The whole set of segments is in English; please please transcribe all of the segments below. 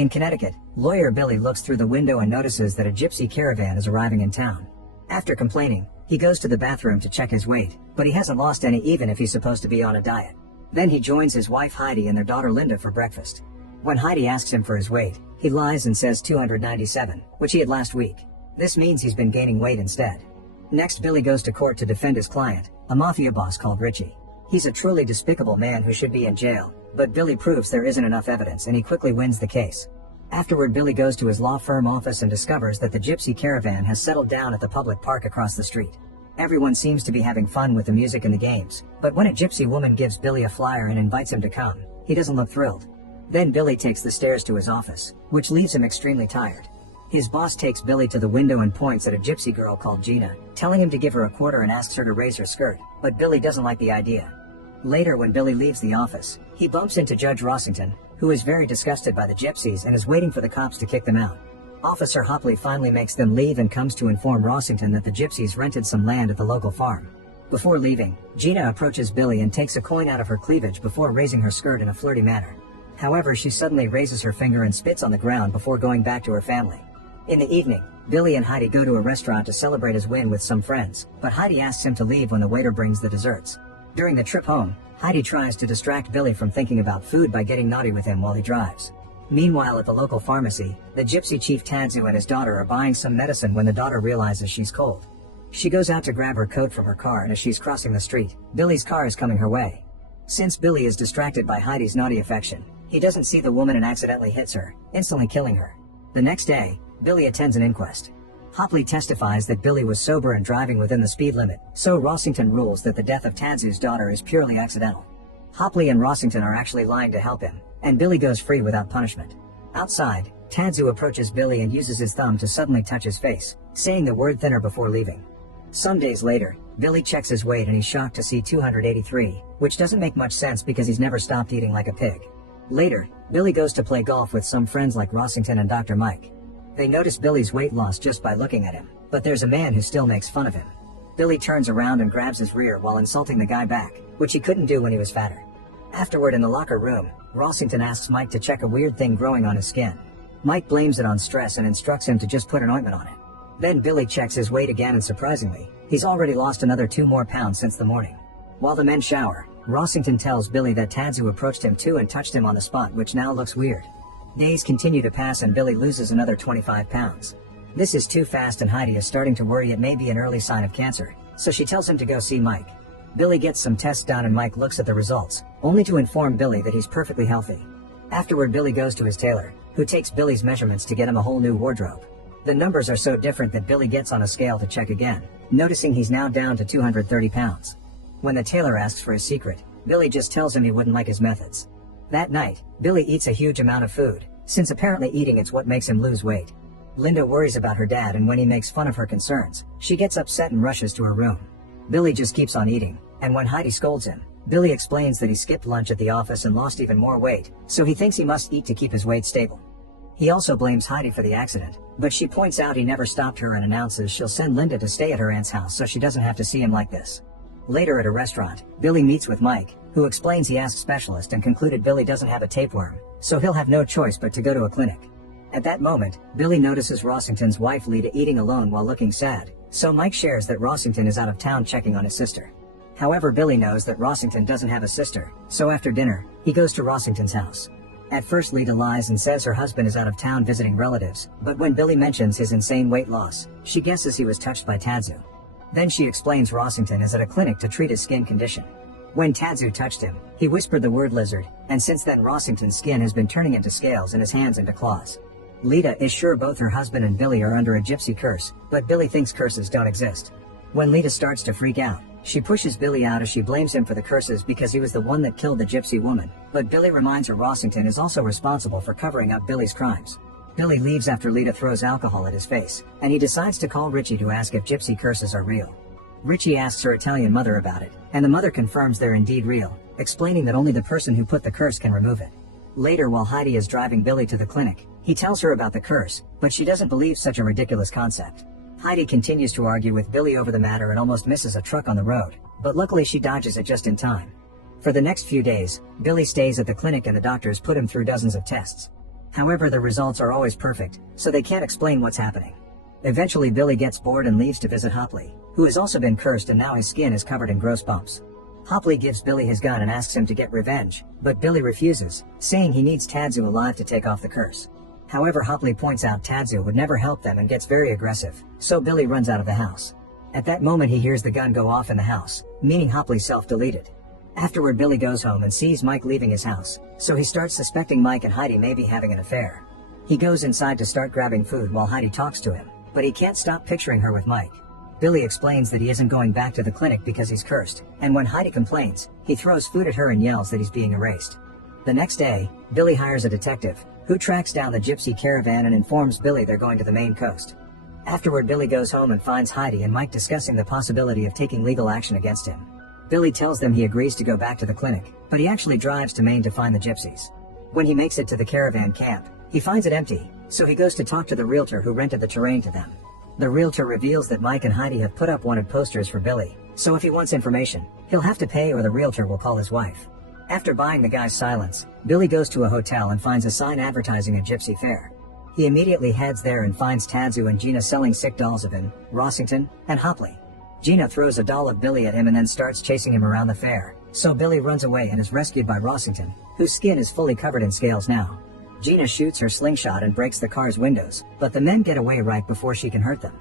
In Connecticut, lawyer Billy looks through the window and notices that a gypsy caravan is arriving in town. After complaining, he goes to the bathroom to check his weight, but he hasn't lost any even if he's supposed to be on a diet. Then he joins his wife Heidi and their daughter Linda for breakfast. When Heidi asks him for his weight, he lies and says 297, which he had last week. This means he's been gaining weight instead. Next, Billy goes to court to defend his client, a mafia boss called Richie. He's a truly despicable man who should be in jail, but Billy proves there isn't enough evidence and he quickly wins the case. Afterward, Billy goes to his law firm office and discovers that the gypsy caravan has settled down at the public park across the street. Everyone seems to be having fun with the music and the games, but when a gypsy woman gives Billy a flyer and invites him to come, he doesn't look thrilled. Then Billy takes the stairs to his office, which leaves him extremely tired. His boss takes Billy to the window and points at a gypsy girl called Gina, telling him to give her a quarter and asks her to raise her skirt, but Billy doesn't like the idea. Later, when Billy leaves the office, he bumps into Judge Rossington, who is very disgusted by the gypsies and is waiting for the cops to kick them out. Officer Hopley finally makes them leave and comes to inform Rossington that the gypsies rented some land at the local farm. Before leaving, Gina approaches Billy and takes a coin out of her cleavage before raising her skirt in a flirty manner. However, she suddenly raises her finger and spits on the ground before going back to her family. In the evening, Billy and Heidi go to a restaurant to celebrate his win with some friends, but Heidi asks him to leave when the waiter brings the desserts. During the trip home, Heidi tries to distract Billy from thinking about food by getting naughty with him while he drives. Meanwhile, at the local pharmacy, the gypsy chief Tadzu and his daughter are buying some medicine when the daughter realizes she's cold. She goes out to grab her coat from her car, and as she's crossing the street, Billy's car is coming her way. Since Billy is distracted by Heidi's naughty affection, he doesn't see the woman and accidentally hits her, instantly killing her. The next day, Billy attends an inquest. Hopley testifies that Billy was sober and driving within the speed limit, so Rossington rules that the death of Tadzu's daughter is purely accidental. Hopley and Rossington are actually lying to help him, and Billy goes free without punishment. Outside, Tadzu approaches Billy and uses his thumb to suddenly touch his face, saying the word thinner before leaving. Some days later, Billy checks his weight and he's shocked to see 283, which doesn't make much sense because he's never stopped eating like a pig. Later, Billy goes to play golf with some friends like Rossington and Dr. Mike. They notice Billy's weight loss just by looking at him, but there's a man who still makes fun of him. Billy turns around and grabs his rear while insulting the guy back, which he couldn't do when he was fatter. Afterward, in the locker room, Rossington asks Mike to check a weird thing growing on his skin. Mike blames it on stress and instructs him to just put an ointment on it. Then Billy checks his weight again, and surprisingly, he's already lost another 2 more pounds since the morning. While the men shower, Rossington tells Billy that Tadzu approached him too and touched him on the spot, which now looks weird. Days continue to pass and Billy loses another 25 pounds. This is too fast and Heidi is starting to worry it may be an early sign of cancer, so she tells him to go see Mike. Billy gets some tests done and Mike looks at the results, only to inform Billy that he's perfectly healthy. Afterward, Billy goes to his tailor, who takes Billy's measurements to get him a whole new wardrobe. The numbers are so different that Billy gets on a scale to check again, noticing he's now down to 230 pounds. When the tailor asks for his secret, Billy just tells him he wouldn't like his methods. That night, Billy eats a huge amount of food, since apparently eating it's what makes him lose weight. Linda worries about her dad, and when he makes fun of her concerns, she gets upset and rushes to her room. Billy just keeps on eating, and when Heidi scolds him, Billy explains that he skipped lunch at the office and lost even more weight, so he thinks he must eat to keep his weight stable. He also blames Heidi for the accident, but she points out he never stopped her and announces she'll send Linda to stay at her aunt's house so she doesn't have to see him like this. Later at a restaurant, Billy meets with Mike, who explains he asked specialist and concluded Billy doesn't have a tapeworm, so he'll have no choice but to go to a clinic. At that moment, Billy notices Rossington's wife Lita eating alone while looking sad, so Mike shares that Rossington is out of town checking on his sister. However, Billy knows that Rossington doesn't have a sister, so after dinner, he goes to Rossington's house. At first, Lita lies and says her husband is out of town visiting relatives, but when Billy mentions his insane weight loss, she guesses he was touched by Tadzu. Then she explains Rossington is at a clinic to treat his skin condition. When Tadzu touched him, he whispered the word lizard, and since then Rossington's skin has been turning into scales and his hands into claws. Lita is sure both her husband and Billy are under a gypsy curse, but Billy thinks curses don't exist. When Lita starts to freak out, she pushes Billy out as she blames him for the curses because he was the one that killed the gypsy woman, but Billy reminds her Rossington is also responsible for covering up Billy's crimes. Billy leaves after Lita throws alcohol at his face, and he decides to call Richie to ask if gypsy curses are real. Richie asks her Italian mother about it, and the mother confirms they're indeed real, explaining that only the person who put the curse can remove it. Later, while Heidi is driving Billy to the clinic, he tells her about the curse, but she doesn't believe such a ridiculous concept. Heidi continues to argue with Billy over the matter and almost misses a truck on the road, but luckily she dodges it just in time. For the next few days, Billy stays at the clinic and the doctors put him through dozens of tests. However, the results are always perfect, so they can't explain what's happening. Eventually Billy gets bored and leaves to visit Hopley, who has also been cursed and now his skin is covered in gross bumps. Hopley gives Billy his gun and asks him to get revenge, but Billy refuses, saying he needs Tadzu alive to take off the curse. However, Hopley points out Tadzu would never help them and gets very aggressive, so Billy runs out of the house. At that moment he hears the gun go off in the house, meaning Hopley self-deleted. Afterward Billy goes home and sees Mike leaving his house, so he starts suspecting Mike and Heidi may be having an affair. He goes inside to start grabbing food while Heidi talks to him, but he can't stop picturing her with Mike. Billy explains that he isn't going back to the clinic because he's cursed, and when Heidi complains, he throws food at her and yells that he's being erased. The next day, Billy hires a detective, who tracks down the gypsy caravan and informs Billy they're going to the Maine coast. Afterward Billy goes home and finds Heidi and Mike discussing the possibility of taking legal action against him. Billy tells them he agrees to go back to the clinic, but he actually drives to Maine to find the gypsies. When he makes it to the caravan camp, he finds it empty, so he goes to talk to the realtor who rented the terrain to them. The realtor reveals that Mike and Heidi have put up wanted posters for Billy, so if he wants information, he'll have to pay or the realtor will call his wife. After buying the guy's silence, Billy goes to a hotel and finds a sign advertising a gypsy fair. He immediately heads there and finds Tadzu and Gina selling sick dolls of him, Rossington, and Hopley. Gina throws a doll of Billy at him and then starts chasing him around the fair, so Billy runs away and is rescued by Rossington, whose skin is fully covered in scales now. Gina shoots her slingshot and breaks the car's windows, but the men get away right before she can hurt them.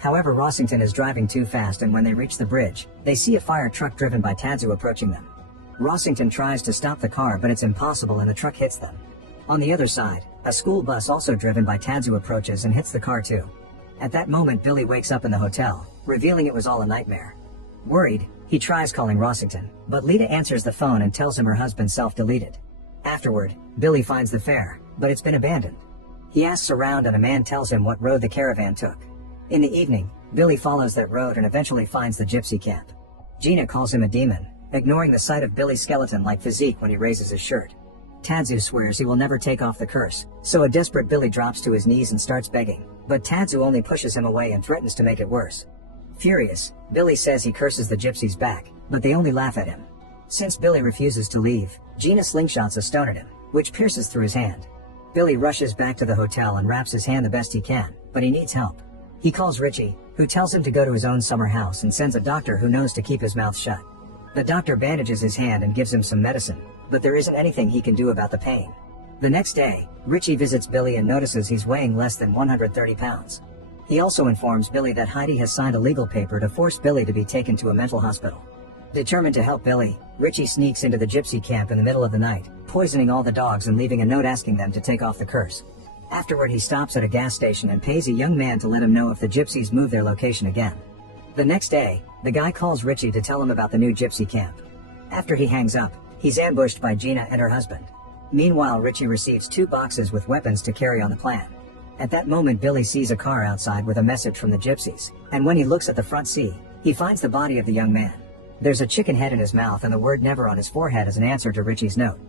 However, Rossington is driving too fast and when they reach the bridge, they see a fire truck driven by Tadzu approaching them. Rossington tries to stop the car but it's impossible and the truck hits them. On the other side, a school bus also driven by Tadzu approaches and hits the car too. At that moment Billy wakes up in the hotel, revealing it was all a nightmare. Worried, he tries calling Rossington, but Lita answers the phone and tells him her husband self-deleted. Afterward, Billy finds the fair, but it's been abandoned. He asks around and a man tells him what road the caravan took. In the evening, Billy follows that road and eventually finds the gypsy camp. Gina calls him a demon, ignoring the sight of Billy's skeleton-like physique when he raises his shirt. Tadzu swears he will never take off the curse, so a desperate Billy drops to his knees and starts begging, but Tadzu only pushes him away and threatens to make it worse. Furious, Billy says he curses the gypsies back, but they only laugh at him. Since Billy refuses to leave, Gina slingshots a stone at him, which pierces through his hand. Billy rushes back to the hotel and wraps his hand the best he can, but he needs help. He calls Richie, who tells him to go to his own summer house and sends a doctor who knows to keep his mouth shut. The doctor bandages his hand and gives him some medicine, but there isn't anything he can do about the pain. The next day, Richie visits Billy and notices he's weighing less than 130 pounds. He also informs Billy that Heidi has signed a legal paper to force Billy to be taken to a mental hospital. Determined to help Billy, Richie sneaks into the gypsy camp in the middle of the night, poisoning all the dogs and leaving a note asking them to take off the curse. Afterward he stops at a gas station and pays a young man to let him know if the gypsies move their location again. The next day, the guy calls Richie to tell him about the new gypsy camp. After he hangs up, he's ambushed by Gina and her husband. Meanwhile, Richie receives 2 boxes with weapons to carry on the plan. At that moment Billy sees a car outside with a message from the gypsies, and when he looks at the front seat, he finds the body of the young man. There's a chicken head in his mouth and the word never on his forehead as an answer to Richie's note.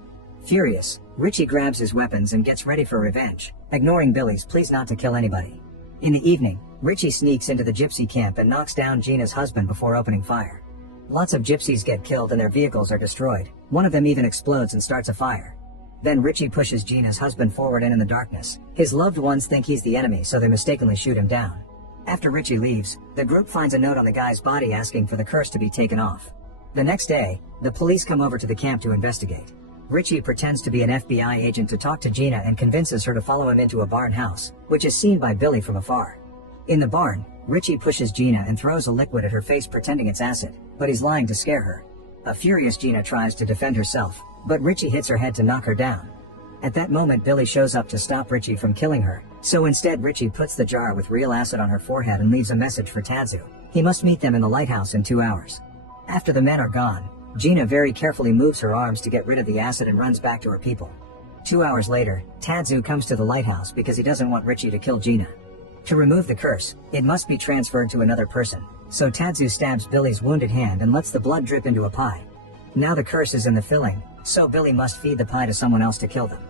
Furious, Richie grabs his weapons and gets ready for revenge, ignoring Billy's pleas not to kill anybody. In the evening, Richie sneaks into the gypsy camp and knocks down Gina's husband before opening fire. Lots of gypsies get killed and their vehicles are destroyed. One of them even explodes and starts a fire. Then Richie pushes Gina's husband forward and in the darkness, his loved ones think he's the enemy so they mistakenly shoot him down. After Richie leaves, the group finds a note on the guy's body asking for the curse to be taken off. The next day, the police come over to the camp to investigate. Richie pretends to be an FBI agent to talk to Gina and convinces her to follow him into a barn house, which is seen by Billy from afar. In the barn, Richie pushes Gina and throws a liquid at her face pretending it's acid, but he's lying to scare her. A furious Gina tries to defend herself, but Richie hits her head to knock her down. At that moment Billy shows up to stop Richie from killing her, so instead Richie puts the jar with real acid on her forehead and leaves a message for Tadzu. He must meet them in the lighthouse in 2 hours. After the men are gone, Gina very carefully moves her arms to get rid of the acid and runs back to her people. 2 hours later, Tadzu comes to the lighthouse because he doesn't want Richie to kill Gina. To remove the curse, it must be transferred to another person, so Tadzu stabs Billy's wounded hand and lets the blood drip into a pie. Now the curse is in the filling, so Billy must feed the pie to someone else to kill them.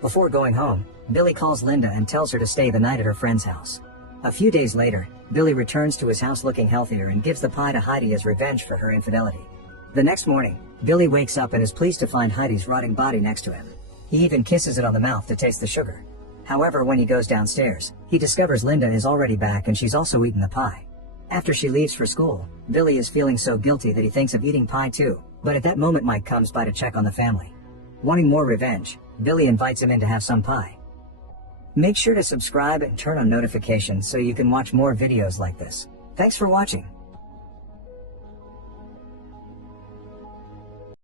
Before going home, Billy calls Linda and tells her to stay the night at her friend's house. A few days later, Billy returns to his house looking healthier and gives the pie to Heidi as revenge for her infidelity. The next morning, Billy wakes up and is pleased to find Heidi's rotting body next to him. He even kisses it on the mouth to taste the sugar. However, when he goes downstairs, he discovers Linda is already back and she's also eaten the pie. After she leaves for school, Billy is feeling so guilty that he thinks of eating pie too, but at that moment Mike comes by to check on the family. Wanting more revenge, Billy invites him in to have some pie. Make sure to subscribe and turn on notifications so you can watch more videos like this. Thanks for watching.